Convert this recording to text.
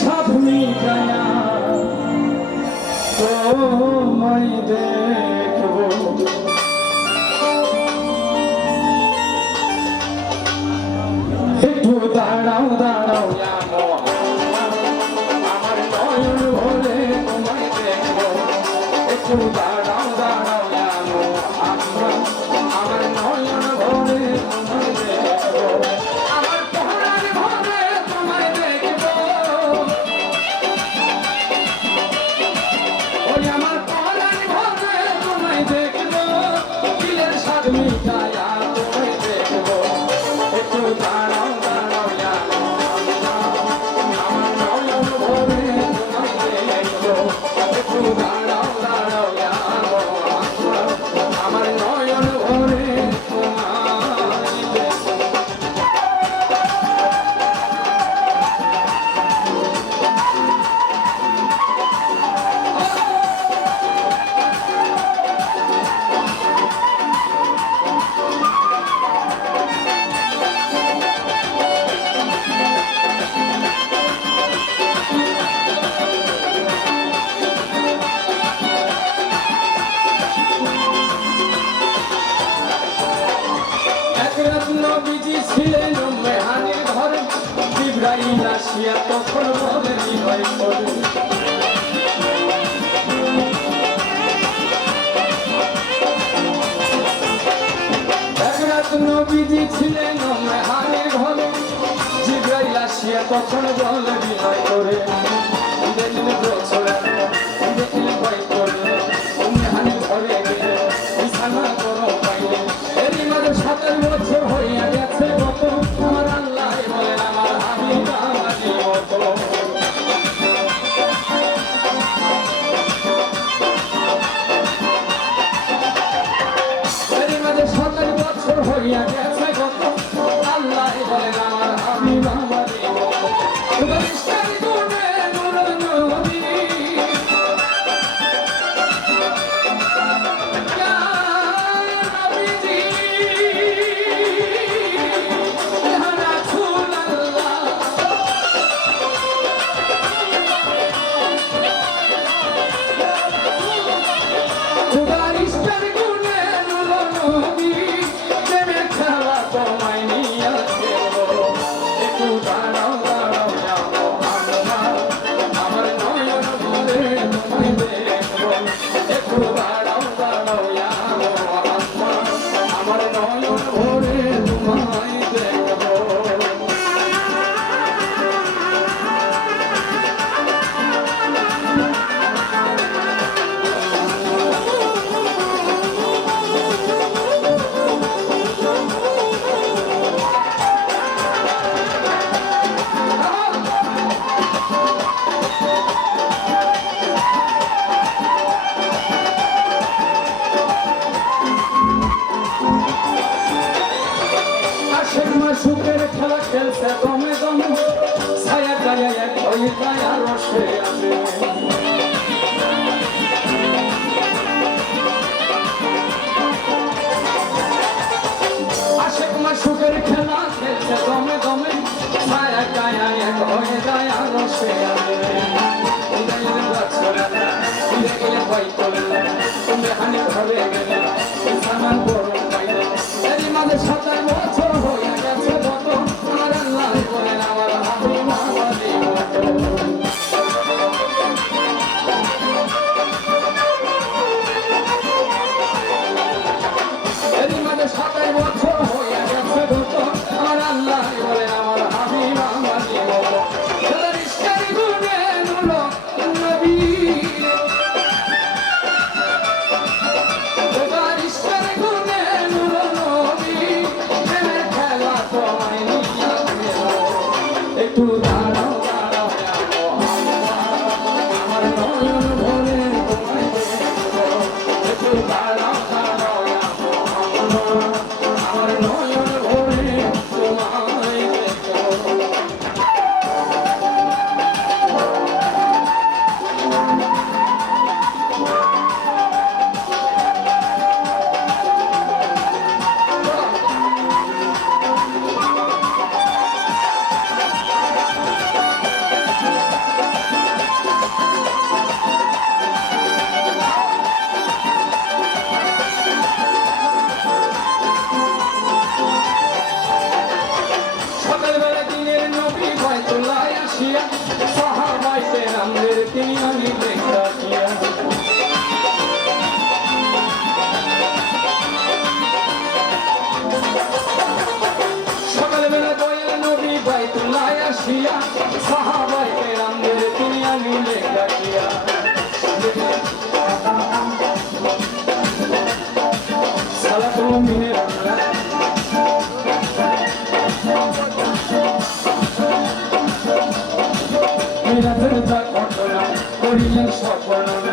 সাধ মিটায়া তোমায় দেখব। একটু দাঁড়াও দাঁড়াও আমার নয়ন ভরে তোমায় দেখব। একটু দাঁড়াও দাঁড়াও আমার নয়ন ভরে তোমায় দেখব। আমার পরাণ ভরে তোমায় দেখব। ওই আমার পরাণ ভরে তোমায় দেখব। দিলের স্বাদ মিটায়া তোমায় দেখব। একটু দাঁড়াও দাঁড়াও আমার নয়ন ভরে তোমায় দেখব। একটু দাঁড়াও দাঁড়াও আমার নয়ন ভরে তোমায় দেখব। এক রাত নবীজি ছিলেন মেহানির ঘরে। জিবরাইল আসিয়া তখন বলে হৃদয় করে। এক রাত নবীজি ছিলেন মেহানির ঘরে। জিবরাইল আসিয়া তখন বলে হৃদয় করে। দেখলে বছর দেখলে ভয় করলে মেহানির ঘরে গেলে বিছানা করো পাইলে। এরই মাঝে ৭ বছর হইয়া গেছে কত। আমার আল্লাহ বলেন আমার হাবিব আমারই মতো। এরই মাঝে ৭ বছর হইয়া গেছে কত। আল্লাহ বলেন আমার হাবিব আমারই মতো। ফেরেশতার গুণে নূর নবী সুখের খেলা খেলছে দমে দমে। ছায়া গায়ে এক হয়ে গায়া রসে আছে। আশেক মা সুখের খেলা খেলছে দমে দমে। ছায়া গায়া এক হয়ে গায়া রসে আছে। গেলে ভয় করলে মেহানি ঘরে গেলে সামান গরম পাইলে। এরই মাঝে ৭ বছর হয়ে গেছে কত। আমার আল্লাহ বলেন আমার হাবিব আমারই মতো। এরই মাঝে ৭ বছর হয়ে গেছে কত। আমার আল্লাহ বলেন আমার হাবিব আমারই মতো। ফেরেশতার গুণে নূর নবী রাতের যা ঘটনা করিলেন সব বর্ণনা